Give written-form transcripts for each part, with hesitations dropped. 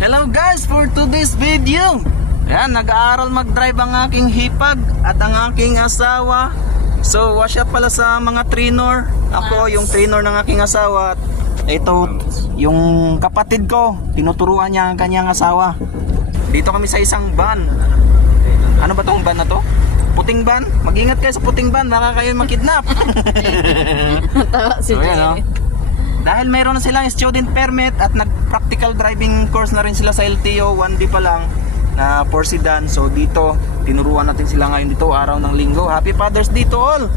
Hello guys, for today's video, ayan, nag-aaral mag-drive ang aking hipag at ang aking asawa. So, siya pala sa mga trainer. Ako yung trainer ng aking asawa. At ito, yung kapatid ko, tinuturuan niya ang kanyang asawa. Dito kami sa isang van. Ano ba tong van na to? Puting van? Mag-ingat kayo sa puting van, baka kayo makidnap. Si Ayan, oh. Dahil mayroon na silang student permit at nag-practical driving course na rin sila sa LTO, 1D pa lang na for sedan. So dito, tinuruan natin sila ngayon dito, araw ng linggo. Happy Father's Day to all!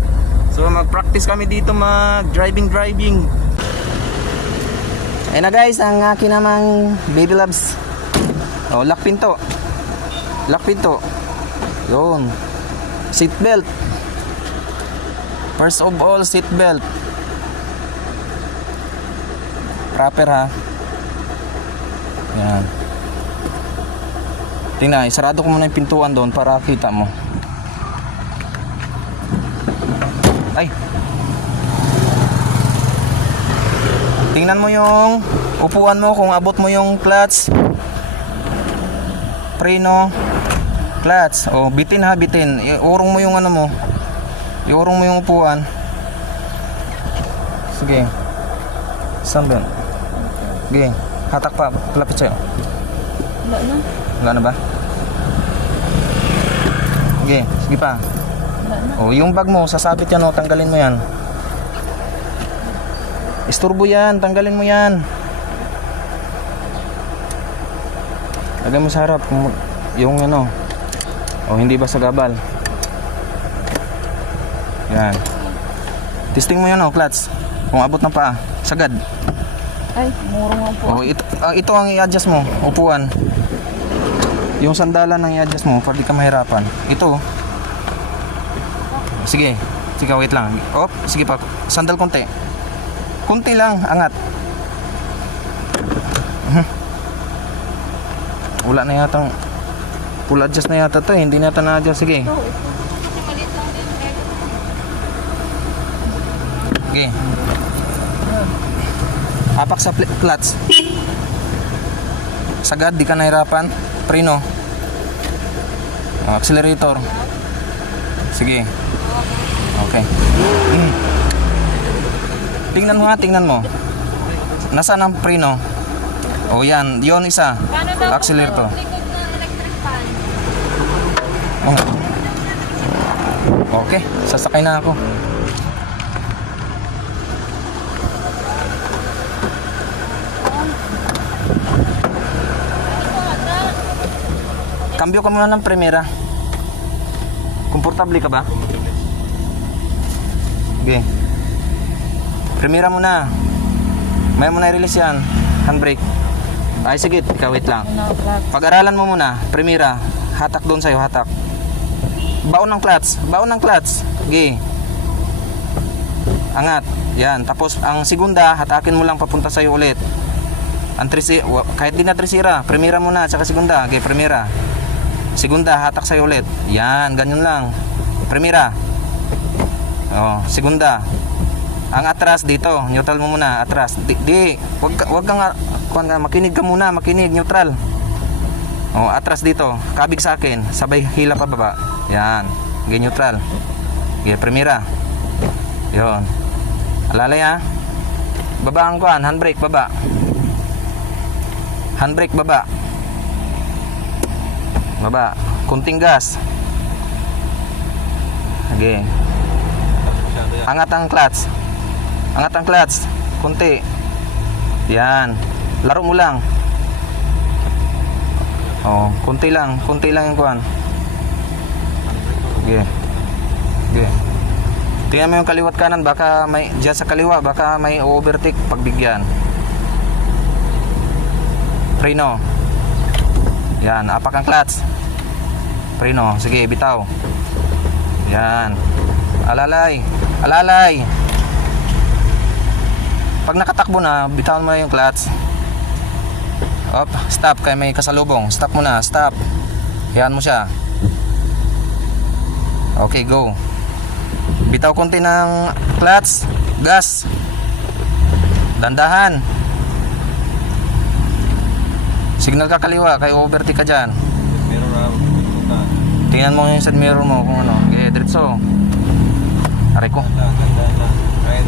So mag-practice kami dito mag-driving. Ayan na guys, ang akin namang baby loves. Oh, lock pinto. Yun. Seat belt. First of all, seat belt. Proper ha. Yan. Tingnan, isarado ko muna yung pintuan doon para kita mo. Ay. Tingnan mo yung upuan mo kung abot mo yung clutch. Preno. Clutch. O, bitin ha, bitin. Iurong mo yung ano mo. Iurong mo yung upuan. Sige. Saan ba? Sige, hatak pa, palapit sa'yo. Wala na. Wala na ba? Sige pa. Wala na. O, yung bag mo, sasabit yan o, tanggalin mo yan. Isturbo yan, tanggalin mo yan. Lagay mo sa harap, yung ano. O, hindi ba sa gabal? Yan. Testing mo yan o, clutch. Kung abot ng paa, sagad. Ay, murong ang po. Oh, ito ang i-adjust mo, upuan. Yung sandalan ang i-adjust mo para di ka mahirapan. Ito. Sige, wait lang. Oh, sige pa. Sandal konti. Konti lang, angat. Wala na yata. Full adjust na yata to, hindi na yata na-adjust. Sige. Sige. Apak sa clutch. Sagad, di ka nahirapan. Preno. Accelerator. Sige. Okay. Tingnan mo ha, tingnan mo. Nasaan ang preno? O yan, yon isa. Accelerator. Oh. Okay, sasakay na ako. Cambio ka muna ng Primera. Komportable ka ba? Okay. Primera muna. May muna i-release yan. Handbrake. Ay sige, wait lang. Pag-aralan mo muna. Primera. Hatak doon sa'yo, hatak. Baon ng clutch. Okay. Angat. Yan. Tapos ang segunda, hatakin mo lang papunta sa'yo ulit. Ang kahit di na trisira. Primera muna, tsaka segunda. Okay, primera. Segunda, hatak sa'yo ulit. Yan, ganyan lang. Primera. Oh, segunda. Ang atras dito, neutral mo muna, atras. Wag kang makinig ka muna, neutral. Oh, atras dito, kabig sa akin, sabay hila pa baba. Yan, neutral. Okay, primera. Yon. Alalay ha. Baba ang kuan, handbrake baba. Handbrake baba. Baba, kunting gas. Okay. Angat ang clutch. Kunti. Yan. Laro mo lang. Oh, kunti lang yung kuhan. Okay. Tingnan mo yung kaliwat kanan, baka may diyan sa kaliwa, baka may overtake pagbigyan. Preno. Yan, apak ang clutch. Preno, sige, bitaw. Yan. Alalay. Pag nakatakbo na, bitawan mo na yung clutch. Stop, kaya may kasalubong. Stop mo na, stop. Hayaan mo siya. Okay, go. Bitaw konti ng clutch. Gas. Dandahan. Signal ka kaliwa, kay overtake ka dyan. Meron na pupunta. Tingnan mo yung side mirror mo kung ano. Okay, diretso. Aray ko. Ganda na. Kahit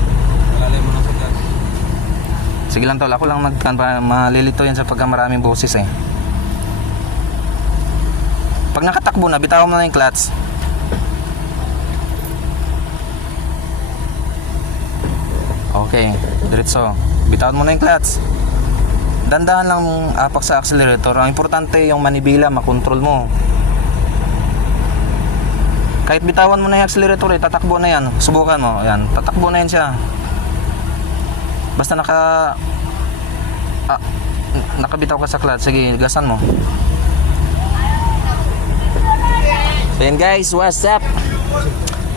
malalay mo lang sa gas. Sige lang tol, ako lang malilito yan sa pagka maraming boses eh. Pag nakatakbo na, bitawan mo na yung clutch. Okay, diretso. Bitawan mo na yung clutch. Dandahan lang apak sa accelerator. Ang importante yung manibela, makontrol mo. Kahit bitawan mo na yung accelerator eh, tatakbo na yan. Subukan mo, yan. Tatakbo na yan siya. Basta nakabitaw ka sa clutch. Sige, gasan mo. So yan guys, what's up?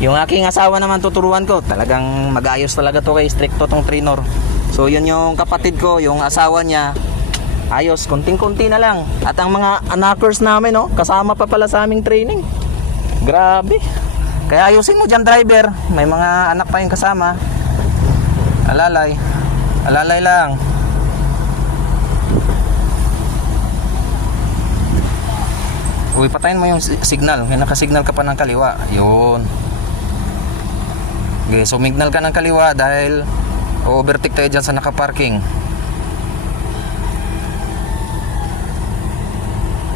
Yung aking asawa naman tuturuan ko. Talagang mag-ayos talaga to kay stricto tong trainer. So yun yung kapatid ko, yung asawa niya. Ayos, konting-konti na lang. At ang mga anakers namin, no, kasama pa pala sa aming training. Grabe. Kaya ayusin mo dyan, driver. May mga anak pa yung kasama. Alalay. Alalay lang. Uy, patayin mo yung signal. May nakasignal ka pa ng kaliwa. Yun. Okay, so signal ka ng kaliwa dahil overtake tayo dyan sa nakaparking.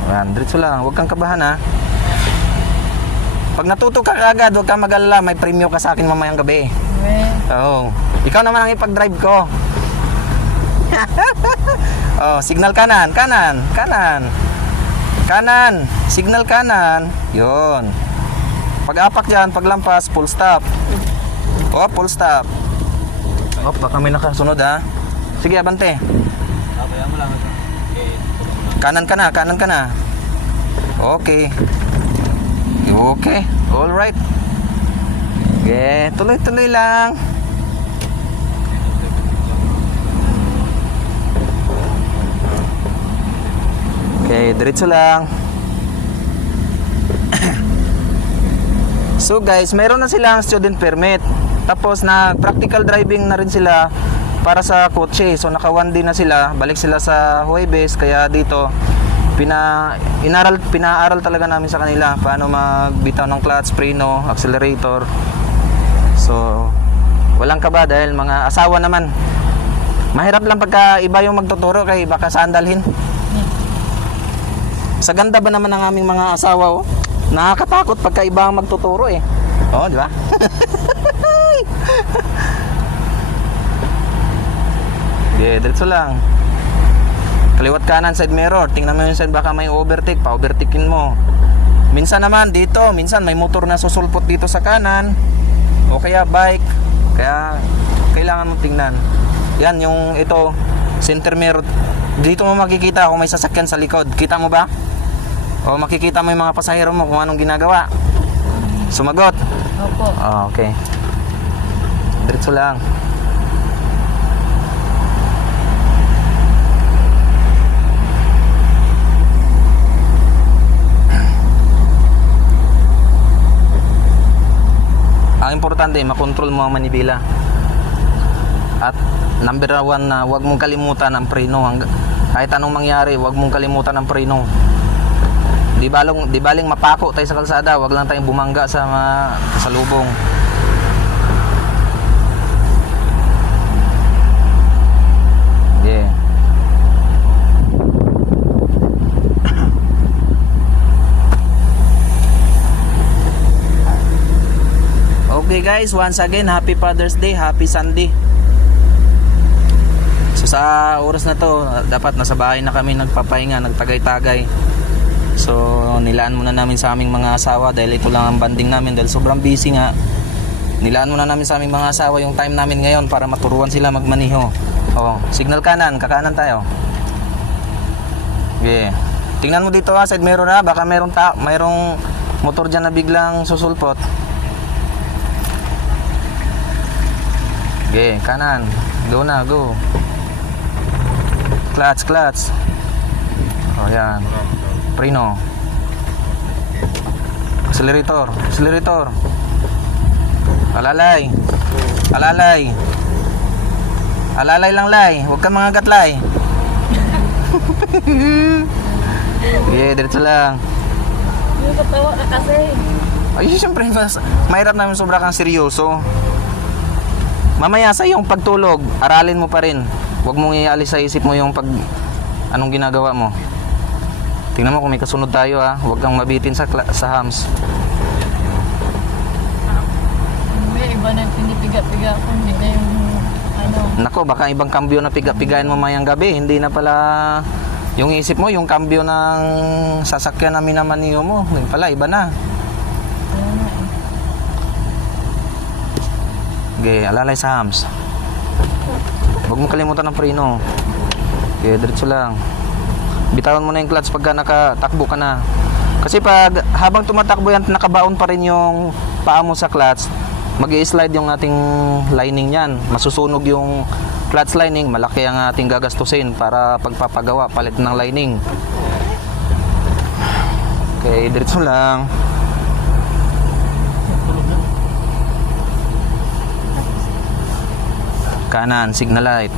Ayan, diretso lang. Huwag kang kabahan ha. Pag natuto ka kagad, huwag kang mag-alala. May premyo ka sa akin mamayang gabi. Oo. Ikaw naman ang ipag-drive ko. Oh, signal kanan, kanan, kanan. Kanan, signal kanan. Yun. Pag-apak dyan, paglampas, full stop. Oh, full stop. Oh, baka may nakasunod ha. Sige, abante. Kaya mo lang. Okay. Kanan ka na, kanan ka na. Okay. Okay, alright. Okay, tuloy-tuloy lang. Okay, diretso lang. So guys, meron na silang student permit. Tapos na practical driving na rin sila para sa kotse. So naka 1 day na sila. Balik sila sa Huwebes. Kaya dito pinaaral talaga namin sa kanila paano magbitaw ng clutch, preno, accelerator. So walang kaba dahil mga asawa naman. Mahirap lang pagka iba yung magtuturo kay baka sandalhin. Sa ganda ba naman ng aming mga asawa, oh? Nakakatakot pagka iba ang magtuturo eh. Oh, di ba? Okay, diretso lang. Kaliwat kanan side mirror. Tingnan mo yung side, baka may overtake, pa-overtakein mo. Minsan naman dito, minsan may motor na susulpot dito sa kanan. O kaya bike. Kaya kailangan mo tingnan. Yan yung ito, center mirror. Dito mo makikita kung may sasakyan sa likod. Kita mo ba? O makikita mo yung mga pasahero mo kung anong ginagawa. Sumagot? Opo. Oh, okay. Diretso lang. Ang importante, makontrol mo ang manibela. At number 1 na huwag mong kalimutan ang preno. Kahit anong mangyari, huwag mong kalimutan ang preno. Di baling mapako tayo sa kalsada, huwag lang tayong bumangga sa lubong. Yeah. Okay guys, once again, happy Father's Day, happy Sunday. So sa oras na to, dapat nasa bahay na kami nagpapahinga, nagtagay-tagay. So nilaan muna namin sa aming mga asawa dahil ito lang ang banding namin dahil sobrang busy nga. Nilaan muna namin sa aming mga asawa yung time namin ngayon para maturuan sila magmaniho. Oh, signal kanan, kakanan tayo. Okay. Tingnan mo dito ha, side mirror ha, baka mayroong motor dyan na biglang susulpot. Okay, kanan. Go na, go. Clutch, clutch. Oh, yan. Preno. Accelerator, accelerator. Alalay. Alalay. Alalay lang, lay. Huwag kang mangagat, lay. Yeah, diretso lang. Yung katawa ka kasi. Ay, siyempre, mahirap namin sobra kang seryoso. Mamaya sa iyong pagtulog, aralin mo pa rin. Huwag mong ialis sa isip mo yung anong ginagawa mo. Tingnan mo kung may kasunod tayo ha. Huwag kang mabitin sa hams. May iba na pinipiga-piga ko. Hindi na yung ano. Nako, baka ibang kambyo na piga-pigain mo mayang gabi. Hindi na pala yung isip mo, yung kambyo ng sasakyan na minamaniho mo. Hindi pala, iba na. Ayun na eh. Okay, alalay sa hams. Huwag mo kalimutan ng preno. Okay, diretso lang. Bitawan mo na yung clutch pagka nakatakbo ka na. Kasi habang tumatakbo yan, nakabaon pa rin yung paa mo sa clutch, mag-i-slide yung ating lining yan. Masusunog yung clutch lining, malaki ang ating gagastusin para pagpapagawa, palit ng lining. Okay, diretso lang. Kanan, signal light.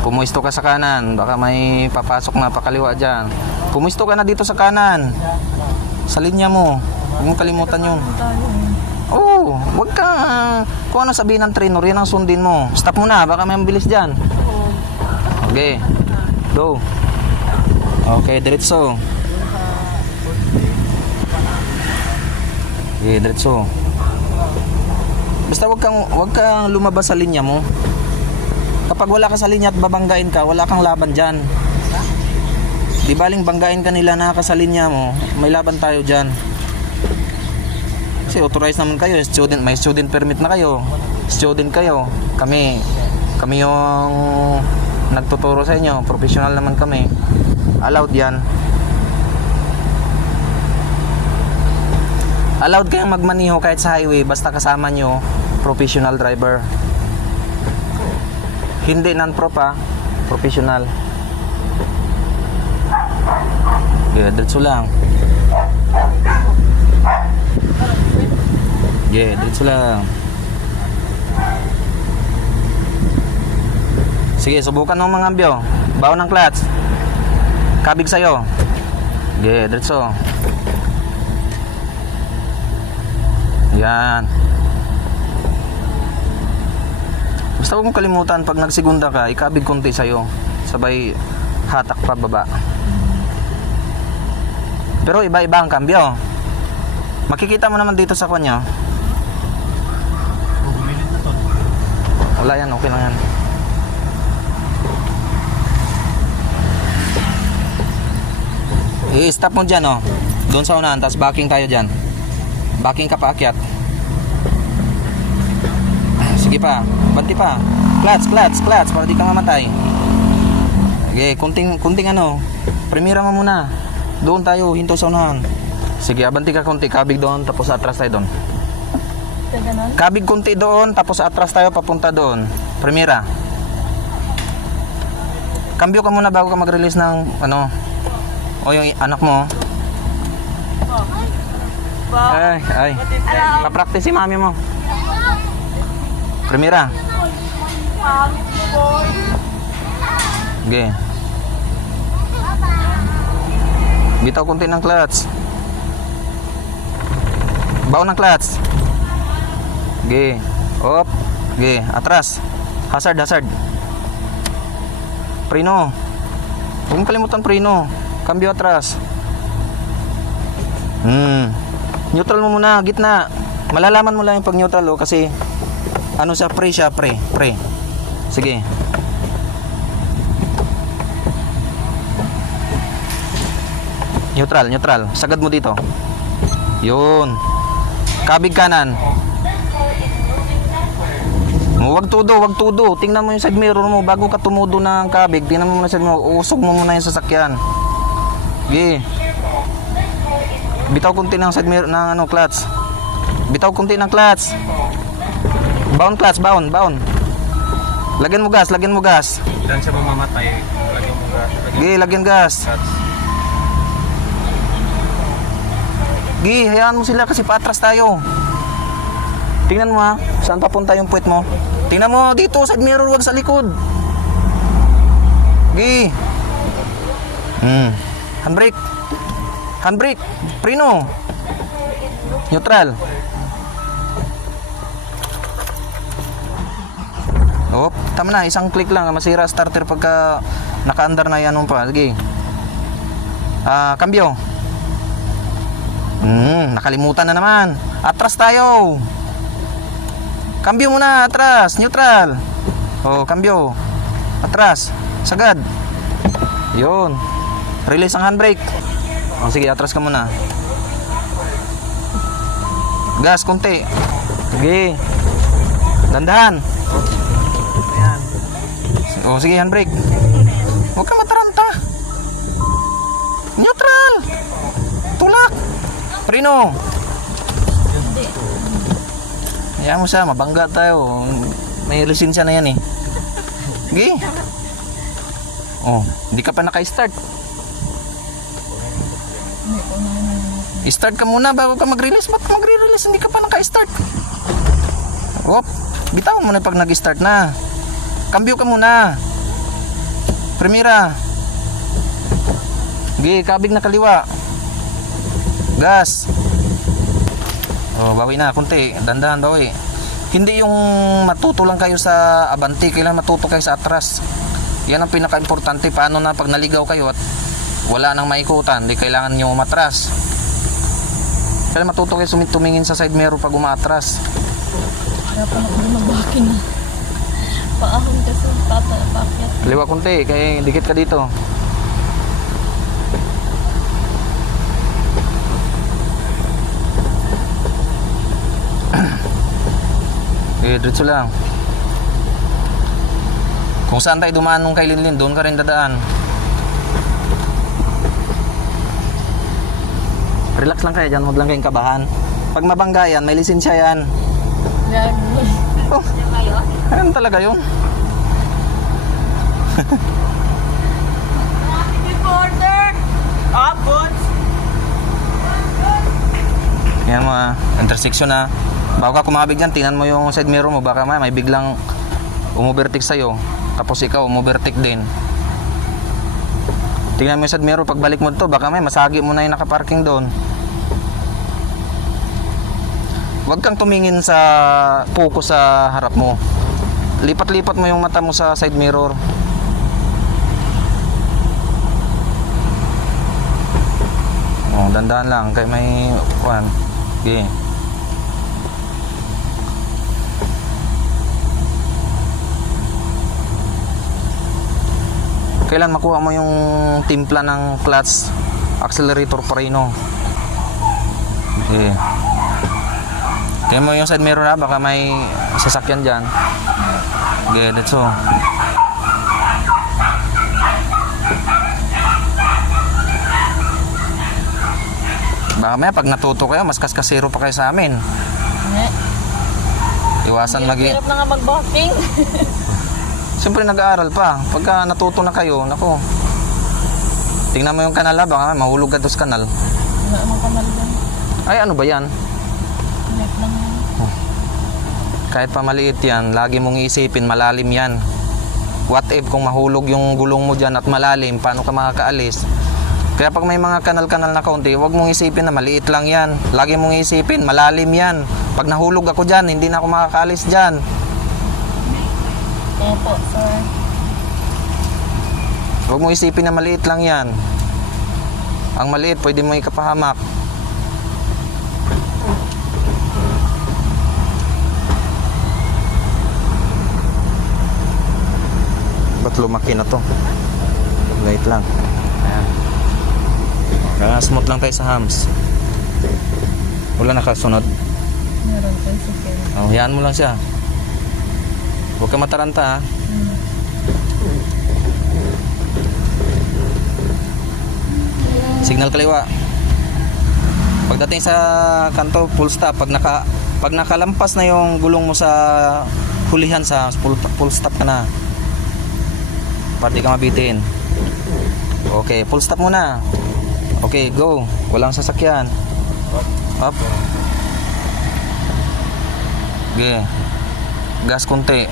Pumuisto ka sa kanan, baka may papasok na pakaliwa dyan. Pumuisto ka na dito sa kanan. Sa linya mo. Huwag mong kalimutan yung... Tayo eh. Oo, wag ka... Kung ano sabihin ng trainer, yan ang sundin mo. Stop mo na, baka may mabilis dyan. Okay, go. Okay, diretso. Okay, diretso. Basta wag kang lumabas sa linya mo. Kapag wala ka sa linya at babanggain ka, wala kang laban dyan. Di baling banggain ka nila na ka sa linya mo, may laban tayo dyan. Kasi authorized naman kayo, student, may student permit na kayo. Student kayo. Kami yung nagtuturo sa inyo, professional naman kami. Allowed yan. Allowed kayong magmaniho kahit sa highway basta kasama nyo professional driver. Hindi non-prop ha, professional. Yeah, diretso lang. Yeah, diretso lang. Sige, subukan ng mga ambyo. Baon ng clutch. Kabig sa'yo. Yeah, diretso. Yan. Basta huwag mong kalimutan pag nagsigunda ka, ikabig konti sa'yo. Sabay hatak pa baba. Pero iba-iba ang kambyo. Makikita mo naman dito sa kanya. Wala yan, okay lang yan. I-stop mo dyan, oh. Doon sa unahan, tapos backing tayo dyan. Backing ka paakyat. Sige pa, banti pa. Clutch, para di ka mamatay. Okay, kunting ano. Premiera mo muna. Doon tayo, hinto sa unahan. Sige, abanti ka konti, kabig doon, tapos atras tayo doon. Ganun. Kabig konti doon, tapos atras tayo papunta doon. Premiera. Kambyo ka muna bago ka mag-release ng ano. O yung anak mo. Ay. Pa-practice si mami mo. Premiera. Okay. Bitaw konti ng clutch. Baon ng clutch. Okay. Op. Okay. Atras. Hazard. Preno. Huwag mong kalimutan preno. Kambyo atras. Neutral mo muna, gitna. Malalaman mo lang yung pag neutral oh, kasi ano siya, pre. Sige. Neutral. Sagad mo dito. Yun. Kabig kanan. Wag tudo. Tingnan mo yung side mirror mo bago ka tumudo ng kabig. Tingnan mo muna sa side mirror. Usog mo muna yung sasakyan. Sige. Bitaw kunti ng side mirror ng ano, clutch. Bitaw kunti ng clutch. Baon clutch, baon. Lagyan mo gas. Ilan siya mamamatay, lagyan mo gas. Sige, lagyan gas. Sige, hayaan mo sila kasi paatras tayo. Tingnan mo ha, saan papunta yung puwet mo? Tingnan mo dito, side mirror, wag sa likod. Sige. Handbrake. Handbrake. Preno. Neutral. Oh, tama na. Isang click lang. Masira starter pagka naka-under na yan pa. Sige. Cambio. Nakalimutan na naman. Atras tayo. Cambio muna. Atras. Neutral. Oh, cambio. Atras. Sagad. Yun. Release ang handbrake. Oh, sige, atras ka muna. Gas, konti. Sige. Dandahan. Ayan. Oh, sige, handbrake. Huwag ka mataranta. Neutral. Tulak. Preno. Hayaan mo siya, mabangga tayo. May lisensya na yan eh. Sige. Oh, hindi ka pa naka-start. I-start ka muna bago ka mag-release. Ba't mag-release? Hindi ka pa naka-start. Op, bitawan mo na pag nag-start na. Cambio ka muna. Primera. Sige, kabig na kaliwa. Gas. Oh, bawi na, konti. Dandahan, bawi. Hindi yung matuto lang kayo sa abante. Kailangan matuto kayo sa atras. Yan ang pinaka-importante. Paano na pag naligaw kayo at wala nang maikutan, di kailangan nyo umatras. Kaya matuto kayo tumingin sa side mirror pag umaatras. Kaya pa ako mabakin na. Paahon kasi paakyat. Liwa konti, kaya dikit ka dito. Diretso lang. Kung saan tayo dumaan nung kay Linlin, doon ka rin dadaan. Relax lang kayo dyan, huwag lang kayong kabahan. Pag mabangga yan, may lisensya yan. Gago. Oh, ayun talaga yun. Reporter! Abot! Yan mo intersection na. Bago ka kumabig dyan, tingnan mo yung side mirror mo. Baka may biglang umubertik sa'yo. Tapos ikaw, umubertik din. Tingnan mo yung side mirror, pagbalik mo dito, baka may masagi mo na yung nakaparking doon. Huwag kang tumingin sa focus sa harap mo. Lipat-lipat mo yung mata mo sa side mirror. Oh, dandahan lang, kaya may one. Okay. Kailan makuha mo yung timpla ng clutch accelerator Preno. Okay. Tingnan mo yung side mirror ha, baka may sasakyan dyan. Okay, that's all. Baka may pag natuto kayo, mas kaskasero pa kayo sa amin. Iwasan lagi. Hirap na nga mag-backing. Siyempre nag-aaral pa. Pagka natuto na kayo, nako. Tingnan mo yung kanal ha, baka mahulog ka doon sa kanal. Wala namang kanal dyan. Ay, ano ba yan? Net lang yan. Kahit pa maliit yan, lagi mong iisipin, malalim yan. What if kung mahulog yung gulong mo dyan at malalim, paano ka makakaalis? Kaya pag may mga kanal-kanal na kaunti, huwag mong isipin na maliit lang yan. Lagi mong isipin, malalim yan. Pag nahulog ako dyan, hindi na ako makakaalis dyan. Opo, sir. Huwag mong isipin na maliit lang yan. Ang maliit, pwede mo ikapahamak. Ba't lumaki na to? Light lang. Ayan. Kaya smooth lang tayo sa hams. Wala nakasunod. Meron kayo sa kaya. Oh, hayaan mo lang siya. Huwag ka mataranta ha. Signal kaliwa. Pagdating sa kanto, full stop. Pag nakalampas na yung gulong mo sa hulihan sa full stop ka na. Para di ka mabitin. Okay, full stop muna. Okay, go. Walang sasakyan. Up. Okay. Gas konti.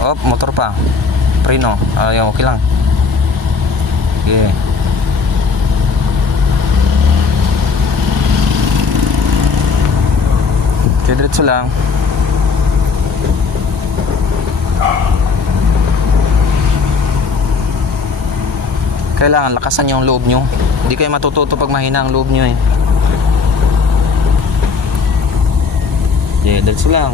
Up, motor pa. Preno. Ayun, okay lang. Okay. diretso lang. Kailangan lakasan nyo ang loob nyo. Hindi kayo matututo pag mahina ang loob nyo eh. Yeah, diretso lang.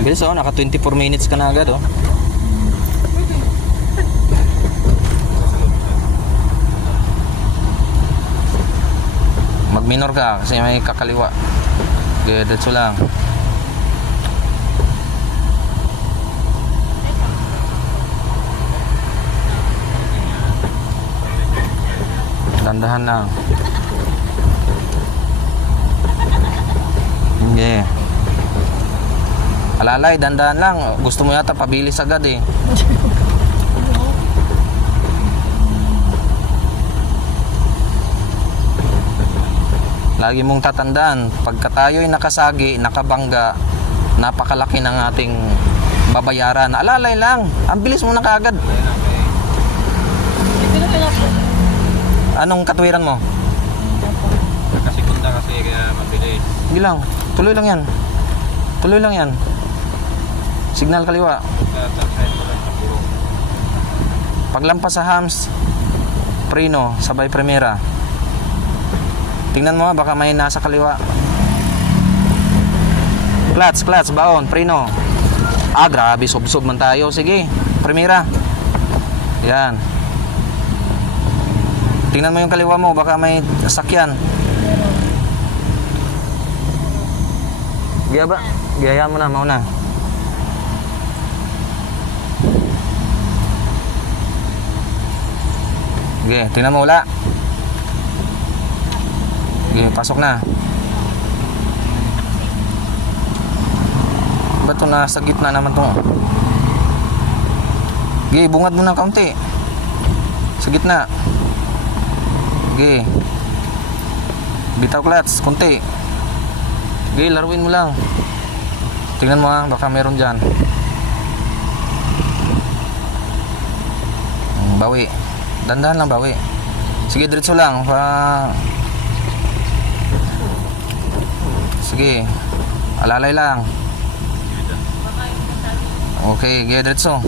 Bilis oh, naka 24 minutes ka na agad oh. Mag-minor ka kasi may kakaliwa. Okay, diretso lang. Dandahan lang. Hindi. Alalay, dandahan lang. Gusto mo yata pabilis agad eh. Lagi mong tatandaan, pagka tayo'y nakasagi, nakabangga, napakalaki ng ating babayaran. Alalay lang. Ang bilis mo na kaagad. Ito na kaya po. Anong katwiran mo? Nakasikunda kasi kaya mabilis. Hindi lang. Tuloy lang yan. Tuloy lang yan. Signal kaliwa. Tatansahin mo lang sa puro. Paglampas sa hams, preno, sabay primera. Tingnan mo baka may nasa kaliwa. Clutch, baon, preno. Ah, grabe, sob-sob man tayo. Sige, primera. Yan. Tingnan mo yung kaliwa mo, baka may sakyan. Giya ba? Giyaya mo na, mauna. Sige, tingnan mo wala. Sige, pasok na. Ba't ito nasa gitna naman ito? Sige, bungad mo ng kaunti. Sa gitna. Sige. Bitaw clutch, konti. Sige, laruin mo lang. Tingnan mo ha, baka meron dyan. Bawi. Dandahan lang bawi. Sige, diretso lang. Sige. Alalay lang. Okay, sige, diretso.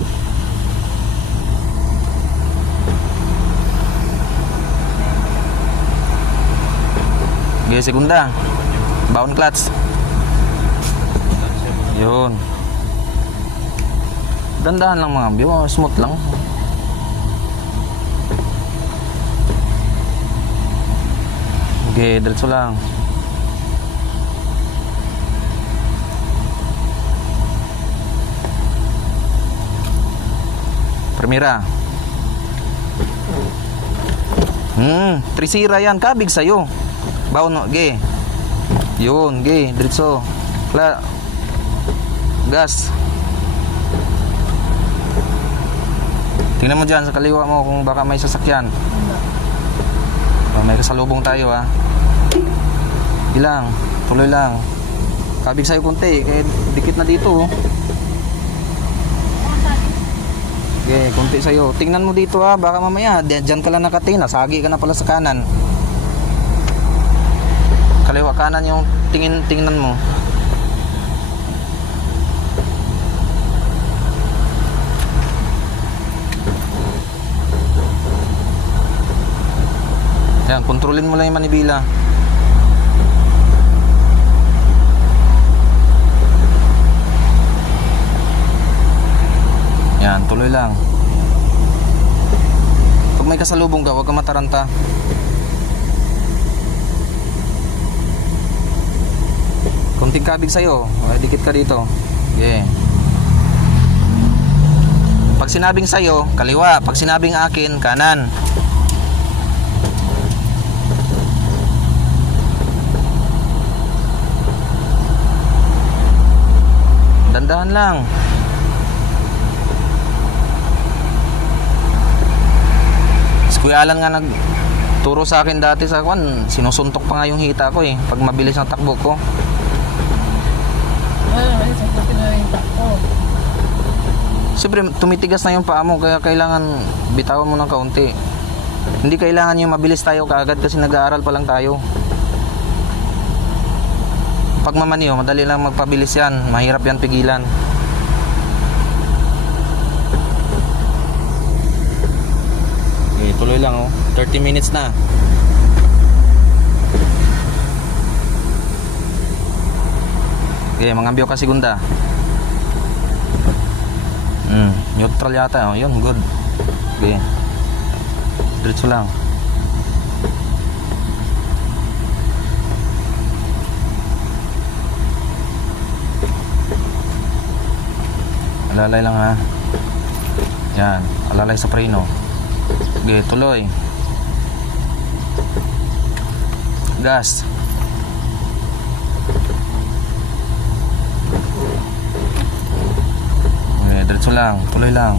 Sige, segunda. Baon clutch. Yun. Dandahan lang mga biyo. Smooth lang. Okay, diretso lang. Primera. Trisira yan. Kabig sa'yo. Baon mo. Okay. Yun. Okay, diretso. Gas. Tingnan mo dyan sa kaliwa mo kung baka may sasakyan. May kasalubong tayo ha. Ilang, tuloy lang. Kabig sa'yo konti, eh, dikit na dito. Okay, konti sa'yo. Tingnan mo dito ha, baka mamaya dyan ka lang nakatingin, nasagi ka na pala sa kanan. Kaliwa kanan yung tingnan mo. Yan, kontrolin mo lang yung manibila. Yan, tuloy lang. Pag may kasalubong ka, huwag ka mataranta. Kunting kabig sa'yo, ay, dikit ka dito. Okay. Pag sinabing sa'yo, kaliwa. Pag sinabing akin, kanan. Dandahan lang. Si Kuya Alan nga nagturo sa akin dati sa kwan, sinusuntok pa nga yung hita ko eh pag mabilis ang takbo ko. Ay, sasabihin na yung takbo. Siyempre tumitigas na yung paa mo kaya kailangan bitawan mo ng kaunti. Hindi kailangan yung mabilis tayo kaagad kasi nag-aaral pa lang tayo. Pag mamaniho, madali lang magpabilis yan. Mahirap yan pigilan. Okay, tuloy lang oh. 30 minutes na. Okay, mangambyo ka segunda. Neutral yata oh. Yun, good. Okay. Diretso lang. Alalay lang ha. Yan, alalay sa preno. Okay, tuloy. Gas. Okay, diretso lang, tuloy lang.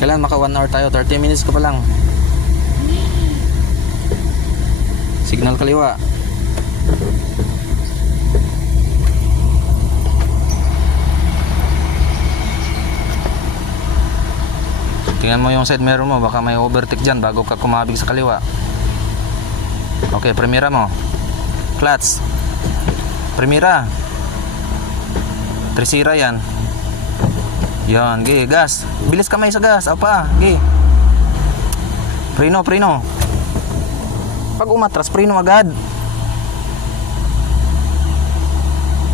Kailan maka 1 hour tayo? 30 minutes ka pa lang. Signal kaliwa. Tingnan mo yung side mirror mo, baka may overtake dyan bago ka kumabig sa kaliwa. Okay, primera mo. Clutch. Primera. Trisira yan. Yan, gi, gas. Bilis kamay sa gas. Apa, gi. Preno, preno. Pag umatras, preno agad.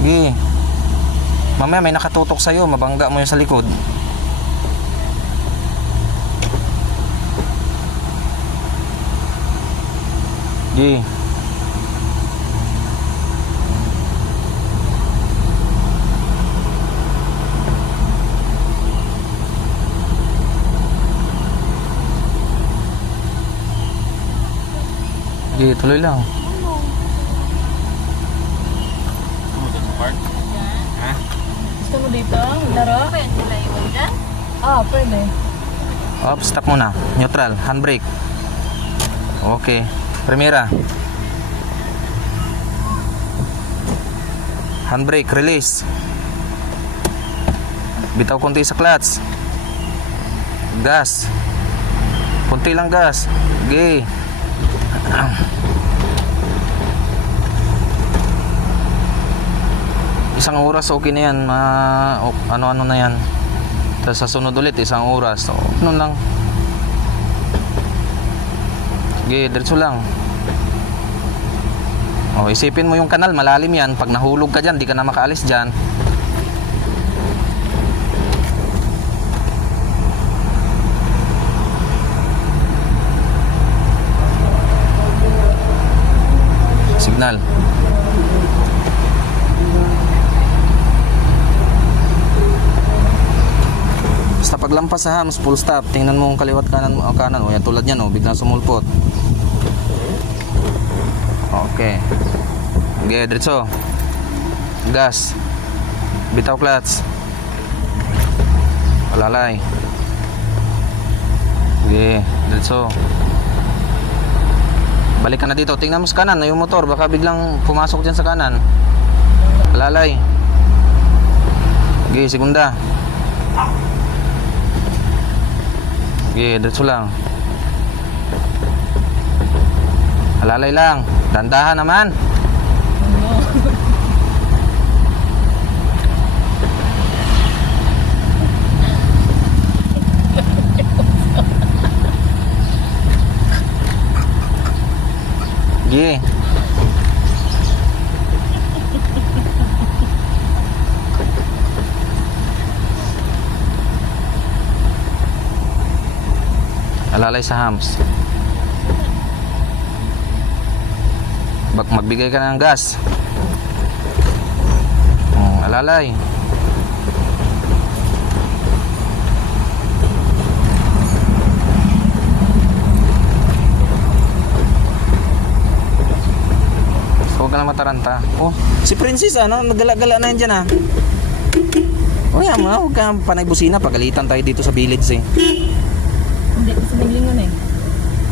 Gi. Mamaya may nakatutok sa'yo, mabangga mo yung sa likod. Gi. Gi, tuloy lang. Park? Ha? Gusto mo dito? Laro? Kaya nila iwan dyan? Pwede. Op, stop muna. Neutral, handbrake. Okay. Primera. Handbrake, release. Bitaw konti sa clutch. Gas. Konti lang gas. Okay. Isang oras okay na yan. Ano-ano na yan. Tapos sa sunod ulit, isang oras. So, ano lang. Okay, diretso lang. O, isipin mo yung kanal, malalim yan. Pag nahulog ka dyan, di ka na makaalis dyan. Signal. Basta paglampas sa hams, full stop. Tingnan mo ang kaliwat kanan. O yan, tulad yan, biglang sumulpot. Okay. Okay, diretso. Gas. Bitaw clutch. Alalay. Okay, diretso. Balik ka na dito. Tingnan mo sa kanan, yung motor. Baka biglang pumasok dyan sa kanan. Alalay. Okay, segunda. Okay, diretso lang. Alalay lang. Dandahan naman. Sige. Alalay sa hams. Magbigay ka ng gas. Alalay. Huwag ka na mataranta. Oh, si Princess ano, nagala-gala na yan dyan Oh, yan mo, huwag ka panay busina. Pagalitan tayo dito sa village Hindi, kasi naglingon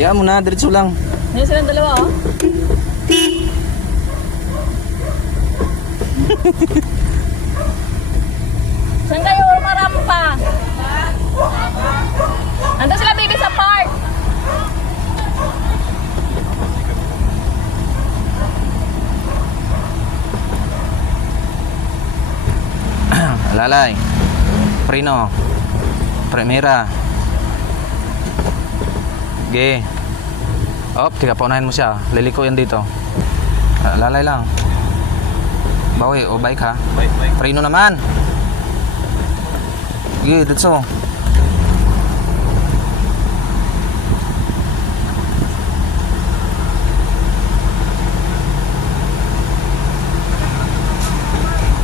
Yan mo na, diretso lang. Ngayon silang dalawa Saan kayo? Marami pa. Lalay. Preno. Primera. Ge. Op, tiga paunahin mo siya. Liliko yan dito. Lalay lang. Bawi o bike ha. Bike. Preno naman. Ge, ditso.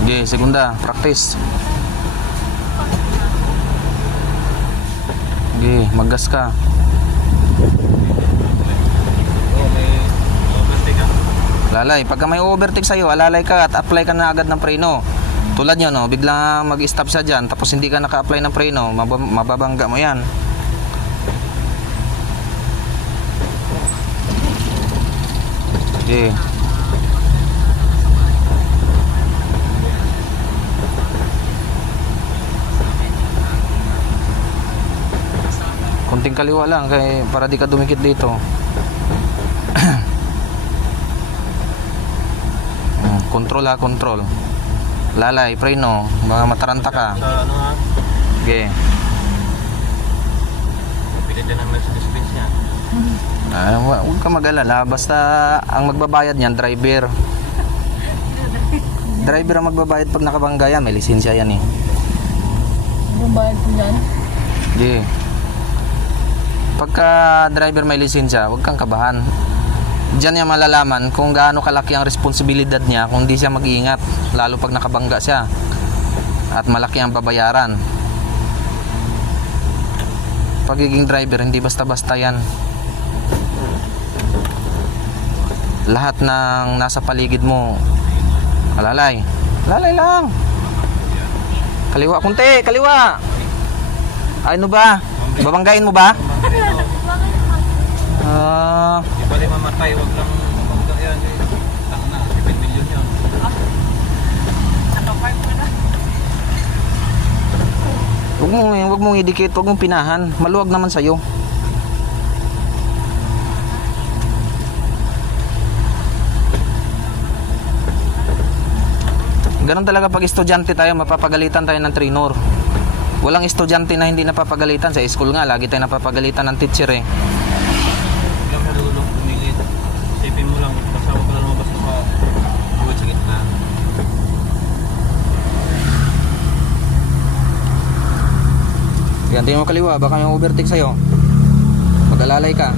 Ge, segunda, practice. Ge, maggas ka. Oh, may overtake ka. Lalay, pagka may overtake sa'yo, alalay ka at apply ka na agad ng preno. Tulad nyo, no, biglang mag-stop siya dyan, tapos hindi ka naka-apply ng preno, mababangga mo yan. Okay. Kunting kaliwa lang kay para di ka dumikit dito. Control ha, control. Lalay, preno, mga mataranta ka. Sa ano ha? Okay. Pilit na ng Mercedes-Benz niya. Huwag ka mag-alala. Basta ang magbabayad niyan, driver. Driver ang magbabayad pag nakabangga yan. May lisensya yan eh. Bumbayad ko dyan. Okay. Pagka driver may lisensya, huwag kang kabahan. Diyan niya malalaman kung gaano kalaki ang responsibilidad niya kung di siya mag-iingat, lalo pag nakabangga siya at malaki ang babayaran. Pagiging driver, hindi basta-basta yan. Lahat ng nasa paligid mo, alalay. Lalay lang. Kaliwa, kunti, kaliwa. Ano ba? Babanggain mo ba? Di ba rin mamatay, wag lang mabangga yan eh. Tanga na, 7 million yan. Huwag mong idikit, huwag mong pinahan. Maluwag naman sa'yo. Ganon talaga pag estudyante tayo, mapapagalitan tayo ng trainer. Walang estudyante na hindi napapagalitan. Sa school nga, lagi tayo napapagalitan ng teacher eh. Huwag lang marunong pumilit. Isipin mo lang, basta wag ka lang lumabas na buwit sa gitna. Yan, tingin mo kaliwa, baka may overtake sa'yo. Mag-alalay ka.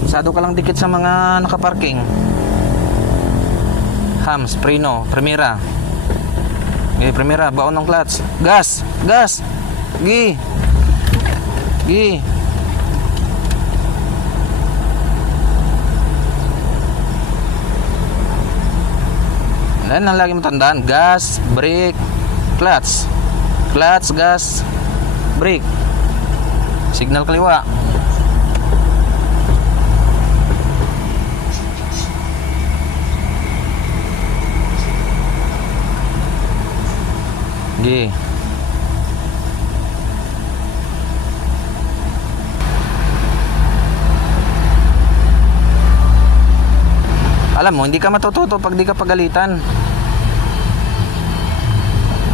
Masyado ka lang dikit sa mga nakaparking. Hams, preno, primera. Okay, primera, baon ng clutch. Gas, gas. Gi. Gi. Yan ang lagi mo tandaan. Gas, brake, clutch. Clutch, gas, brake. Signal kaliwa. Gi. Alam mo, hindi ka matututo pag di ka pagalitan.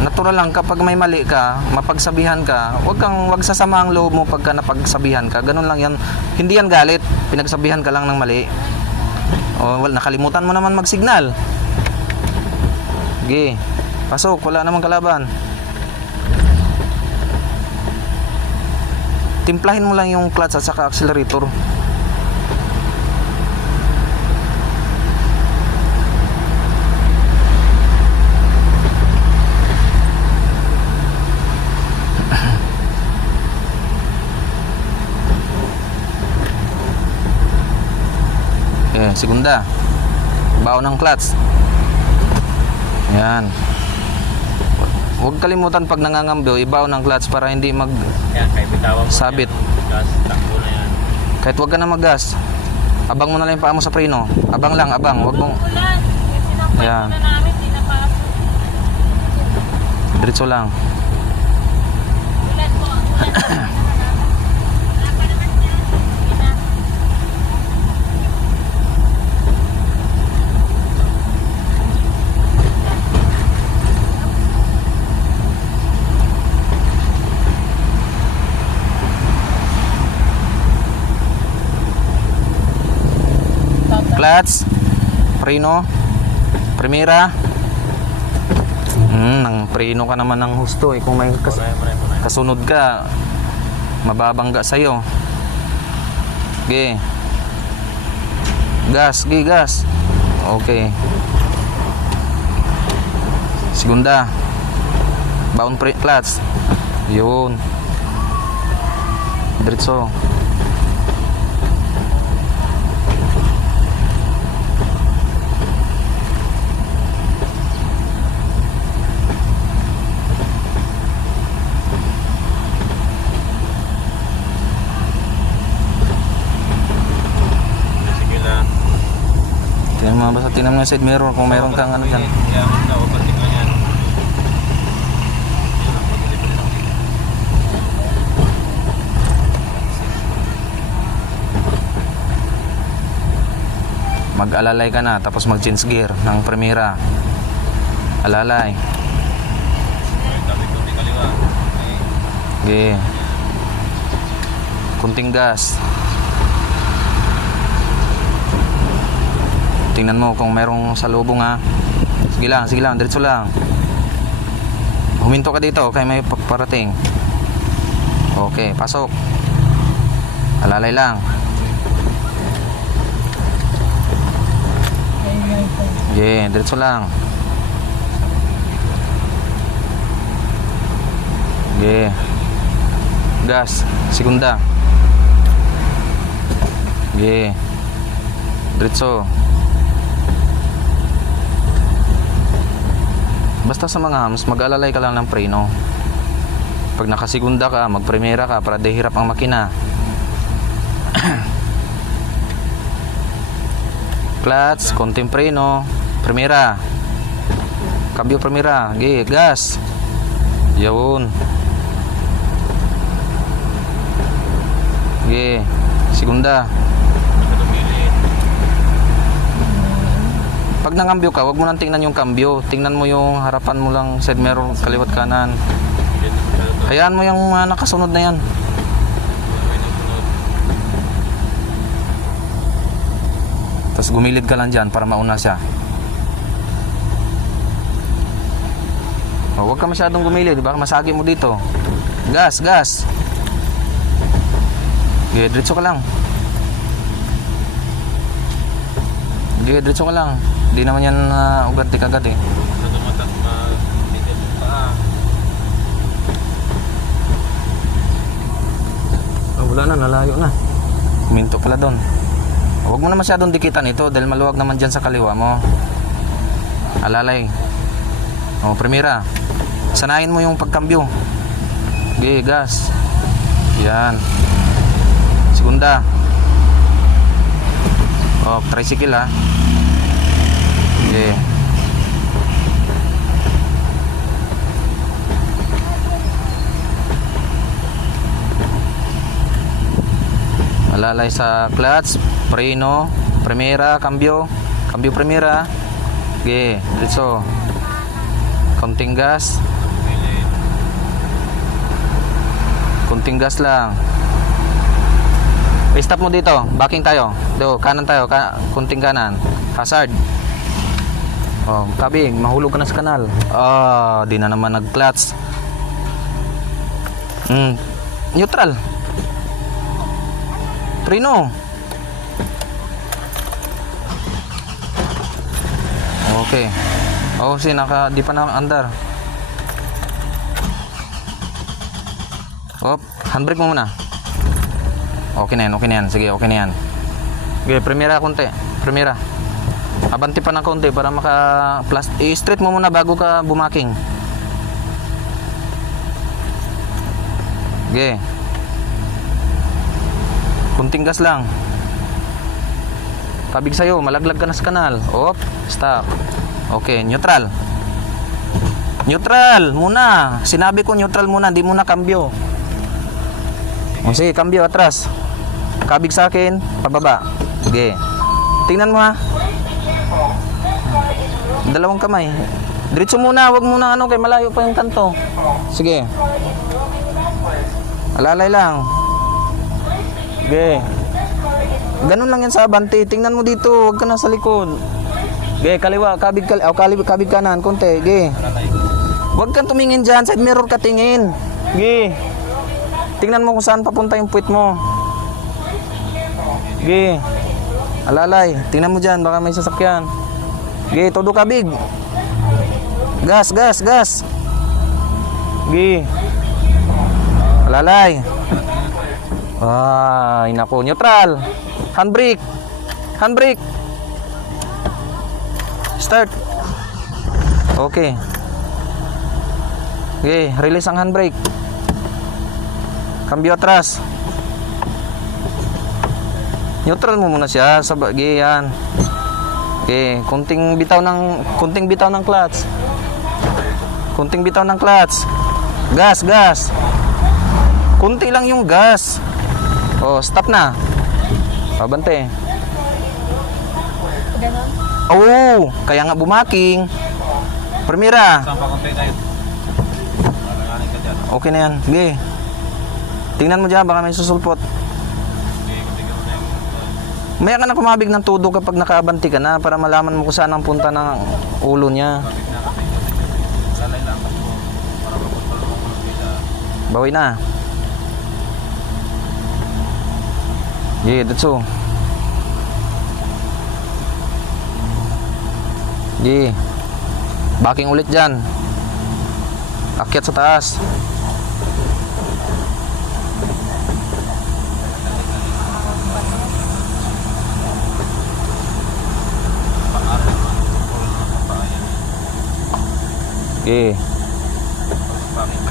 Natural lang kapag may mali ka, mapagsabihan ka, wag sasama ang loob mo pagka napagsabihan ka. Ganun lang 'yan. Hindi yan galit, pinagsabihan ka lang ng mali. O nakalimutan mo naman mag-signal. Sige. Pasok, wala namang kalaban. Timplahin mo lang yung clutch at saka accelerator. Segunda. Baon ng clutch. Yan. Huwag kalimutan pag nangangambyo, ibaon ng clutch para hindi Yan, kahit bitawan mo sabit. yan. Gas, takbo na yan. Kahit huwag ka na mag-gas. Abang mo na lang yung paa mo sa preno. Abang lang, abang. Huwag mong... Ulan. Kasi nampay Ayan. na namin, di na pasok. Diretso lang. Ulan po, ulan. Wala pa naman yan. Hindi na. Clutch, preno, primera. Nang preno ka naman ng husto eh. Kung may kasunod ka, mababangga sa'yo. Okay. Gas, gas. Okay. Segunda. Baon clutch. Yun. Diretso. Sige lang. Tingnan mo, basta tingnan mo yung side mirror kung mayroon kang ano dyan. Kaya na-overtake na yan. Mag-alalay ka na, tapos mag-change gear ng primera. Alalay. Tabi ko di kaliwa. Okay. Kunting gas. Tingnan mo kung merong salubong ha. Sige lang, diretso lang. Huminto ka dito, kaya may parating. Okay, pasok. Alalay lang. Yeah, diretso lang. Yeah. Gas, segunda. Yeah. Diretso. Basta sa mga hams, mag-alalay ka lang ng preno. Pag nakasegunda ka, magprimera ka para dehirap ang makina. Clutch, konting preno, primera. Cambio primera, okay, gas. Yun. Okay, segunda. Pag nangambyo ka, wag mo nang tingnan yung cambio. Tingnan mo yung harapan mo lang, side mirror, kaliwat kanan. Hayaan mo yung mga nakasunod na yan. Tapos gumilid ka lang dyan para mauna siya. Huwag ka masyadong gumilid, baka masagi mo dito. Gas. Okay, diretso ka lang. Okay, diretso ka lang. Hindi naman yan ugat agad eh. Sa dumatak mag-ticket pa. Wala na, nalayo na. Kuminto pala doon. Huwag mo na masyadong dikitan ito dahil maluwag naman dyan sa kaliwa mo. Alalay. O, primera. Sanayin mo yung pagkambyo. Okay, gas. Yan. Segunda. O, tricycle ha. Okay. Alalay sa clutch, preno, primera, cambio primera. Okay, diretso. Konting gas. Konting gas lang. I-stop mo dito, backing tayo. Do, kanan tayo, konting kanan. Hazard. Oh, kabing, mahulog ka na sa kanal. Di na naman nag-clutch. Neutral. Preno. Okay. Oh, di pa na andar. Handbrake mo muna. Okay na yan. Sige, okay na yan. Okay, primera konti. Primera. Abanti pa ng konti para i-straight mo muna bago ka bumaking. Okay. Kunting gas lang. Kabig sa'yo, malaglag ka na sa kanal. Stop. Okay, neutral. Neutral muna. Sinabi ko neutral muna, hindi muna cambio. Sige, cambio atras. Kabig sa akin, pababa. Okay. Tingnan mo ha. Dalawang kamay. Diretso muna, wag muna kay malayo pa yung kanto. Sige. Alalay lang. Okay. Ganun lang yan sa abante. Tingnan mo dito, huwag ka na sa likod. Ge, kaliwa, kabig kanan, konti. Ge. Huwag kang tumingin dyan, side mirror ka tingin. Ge. Tingnan mo kung saan papunta yung puwit mo. Ge. Alalay, tingnan mo dyan, baka may sasakyan. Ge, todo kabig. Gas. Ge. Alalay. Ay, naku, neutral. Handbrake. Start. Okay. Okay, release ang handbrake. Cambio atras. Neutral mo muna siya, sabagay yan. Okay, kunting bitaw ng clutch. Kunting bitaw ng clutch. Gas. Kunti lang yung gas. Oh, stop na. Pabante. Ganon. Oh, kaya nga bumaking. Primera. Saan pa konti tayo? Nakakanin ka dyan. Okay na yan. Sige. Tingnan mo dyan, baka may susulpot. Okay, tignan mo na yung Maya ka na kumabig ng tudo kapag nakaabanti ka na para malaman mo kung saan ang punta ng ulo niya. kapit na kapit. Lalay lang ako para mapunta mo ng pila. Bawi na. Yeah, that's all. Yeah. Backing ulit dyan. Akyat sa taas. Okay.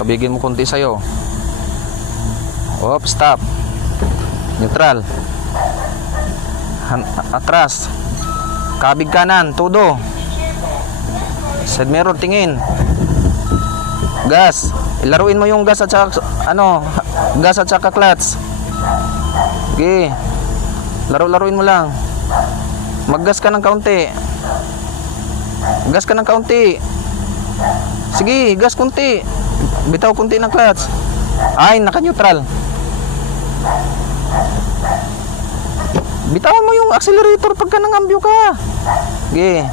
Kabigin mo konti sa'yo. Op, stop. Neutral. Atras. Kabig kanan, todo. Side mirror, tingin. Gas. Ilaruin mo yung gas at saka, gas at saka clutch. Okay. Laruin mo lang. Maggas ka ng kaunti. Gas ka ng kaunti. Sige, gas kunti. Bitaw kunti ng clutch. Ay, naka-neutral. Bitawan mo yung accelerator pagka nangambyo ka. Sige.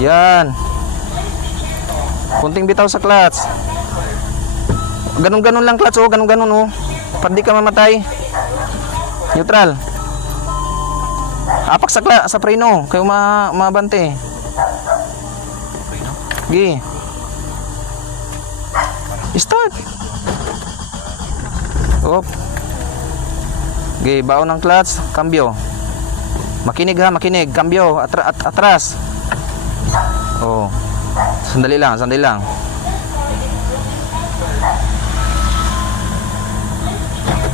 Yan. Kunting bitaw sa clutch. Ganun-ganun lang clutch, oh. Ganun-ganun, oh. Para di ka mamatay. Neutral. Apak sa preno. Kayo mabante. Sige. Start. Op. Sige, baon ng clutch. Cambio. Makinig ha, makinig. Cambio. Atras. Oh. Sandali lang.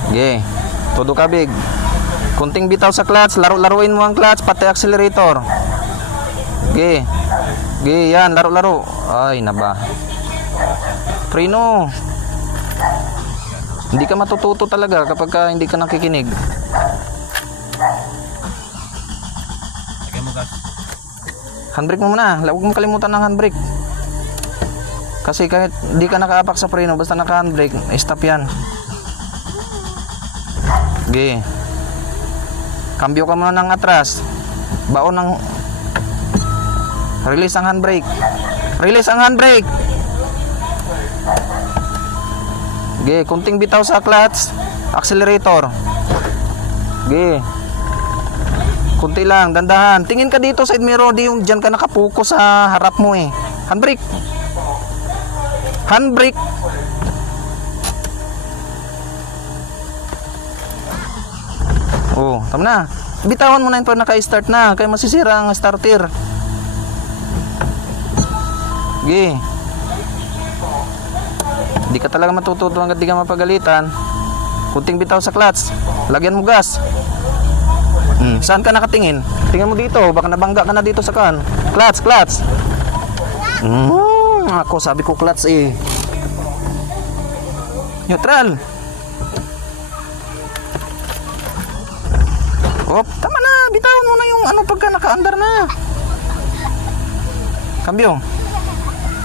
Sige. Todo kabig. Kunting bitaw sa clutch. Laruin mo ang clutch, pati accelerator. Sige. Sige, yan. Laro. Ay, naba. Preno. Hindi ka matututo talaga kapag hindi ka nakikinig. Lagyan mo gas. Handbrake mo muna. Huwag mo kalimutan ng handbrake. Kasi kahit di ka nakaapak sa preno, basta naka-handbrake, stop yan. Okay. Cambio ka muna ng atras. Baon ng... Release ang handbrake. Okay, kunting bitaw sa clutch. Accelerator. Okay. Kunti lang, dandahan. Tingin ka dito side mirror, di yung dyan ka nakapuko sa harap mo eh. Handbrake. Oh, tama na. Bitawan mo na yun pag naka-start na. Kaya masisira ang starter. Sige. Di ka talaga matututo hanggang di ka mapagalitan. Kunting bitaw sa clutch. Lagyan mo gas. Saan ka nakatingin? Tingnan mo dito. Baka nabangga ka na dito sa kan. Clutch. Ako sabi ko clutch eh. Neutral. Op, tama na. Bitawan mo na yung pagka naka-under na.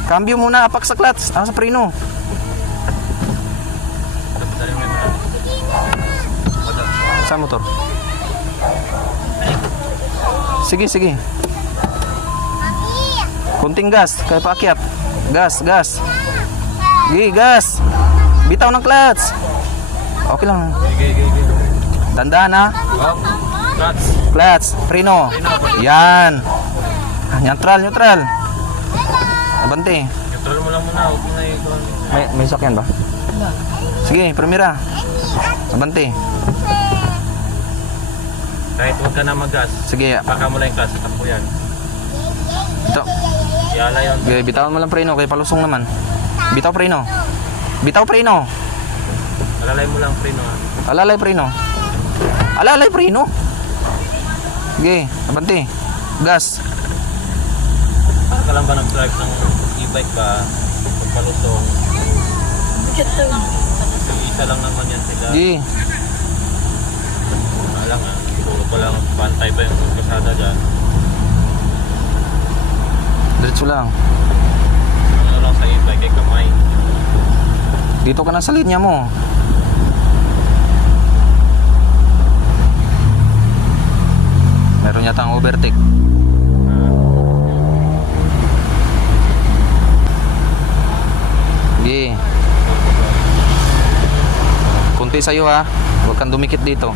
Cambio muna. Apak sa clutch. Sa preno. Sa motor. Sige, sige. Kunting gas, kaya paakyat. Gas, gas. Gi, gas. Bitaw ng clutch. Okay lang. Okay. Tandaan ha. Up. Clutch. Clutch, preno. Yan. Neutral, neutral. Abante. Neutral mo lang muna. Huwag mo na ikaw. May sakyan ba? Wala. Sige, primera. Abante. Kahit huwag ka na mag-gas. Sige. Baka mo lang yung clutch. Takbo yan. Ito. Yala yun. Okay, bitawan mo lang preno kay palusong naman. Bitaw preno. Bitaw preno. Alalay mo lang preno ha. Alalay preno. Alalay preno. Okay, abante. Gas. Para ka lang ba nag-drive ng e-bike ba? Pagpalusong. Ito. Isa lang naman yan sila. Sige. Alang ha. Puro pa lang. Pantay pa yung kasada dyan. Diretso lang. Ano lang sa e-bike ay kamay. Dito ka na sa linya mo. Meron yata ang overtake. Sige. Kunti sa'yo ha. Huwag kang dumikit dito.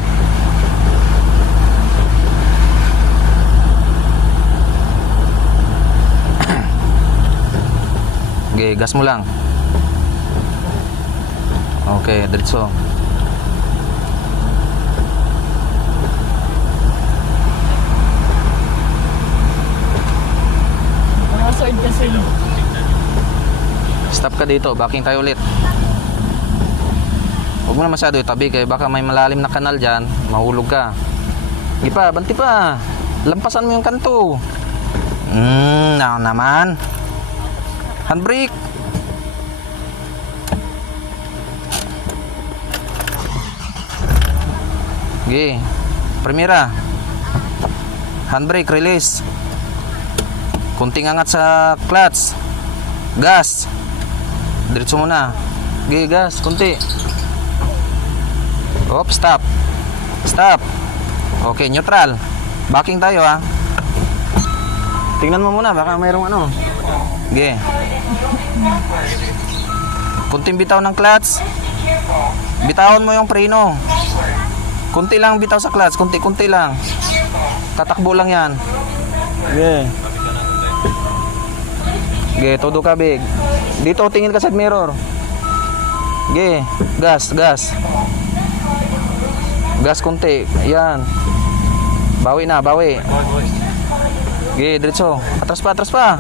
Okay, gas mo lang. Okay, diretso. Mga sword kasi. Stop ka dito, backing tayo ulit. Huwag mo na masyado itabi kaya baka may malalim na kanal dyan, mahulog ka. Hindi pa, banti pa. Lampasan mo yung kanto. Naman. Handbrake. Okay. Primera. Handbrake, release. Kunting angat sa clutch. Gas. Diretso muna. Okay, gas, kunti. Op, stop. Stop. Okay, neutral. Backing tayo ha. Tingnan mo muna, baka mayroong ano. Okay. Kunting bitaw ng clutch. Bitawan mo yung preno. Kunti lang bitaw sa clutch, kunti-kunti lang. Tatakbo lang yan. Okay. Okay, todo ka big. Dito tingin ka sa mirror. Okay, gas, gas. Gas kunti. Ayan. Bawi na, bawi. Okay, diretso. Atras pa, atras pa.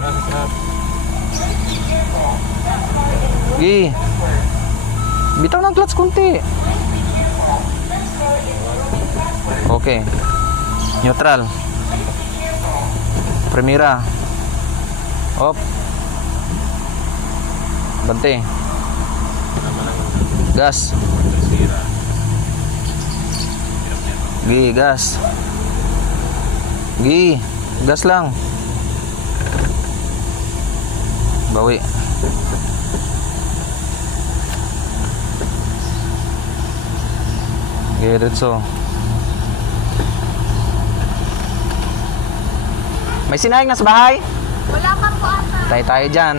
Okay. Bitaw ng clutch kunti. Okay. Neutral. Primera. Op. Bante. Gas. Gi, gas. Gi, gas lang. Bawi. Gi, diretso. May sinayang na sa bahay? Wala pa po ata. Tayo-tayo dyan.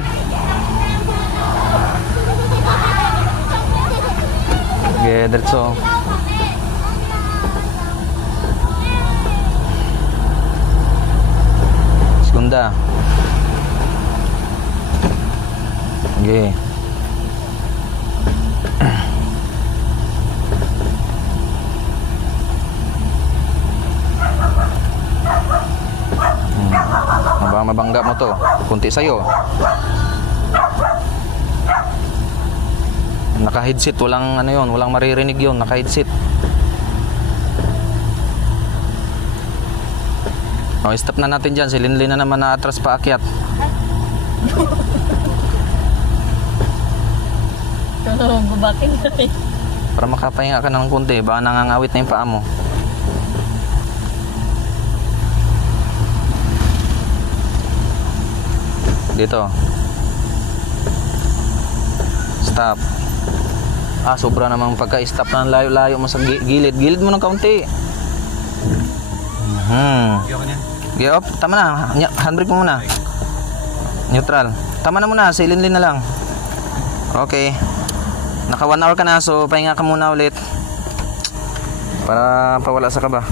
Gi, diretso. Segunda. Okay. Mabangga mo to. Kunti sa'yo. Naka-headset. Walang ano yun. Walang maririnig yun. Naka-headset. O, stop na natin dyan. Si Linlin na naman na atras pa akyat. Pero babaking na eh. Para makapahinga ka ng kunti. Baka nangangawit na yung paa mo. Dito. Stop. Sobra namang pagka-stop na layo-layo mo sa gilid. Gilid mo ng kaunti. Hindi ako niyan. Okay, off. Tama na. Handbrake mo muna. Neutral. Tama na muna. Silin-lin na lang. Okay. Naka 1 hour ka na, so pahinga ka muna ulit. Para pawala sa kaba.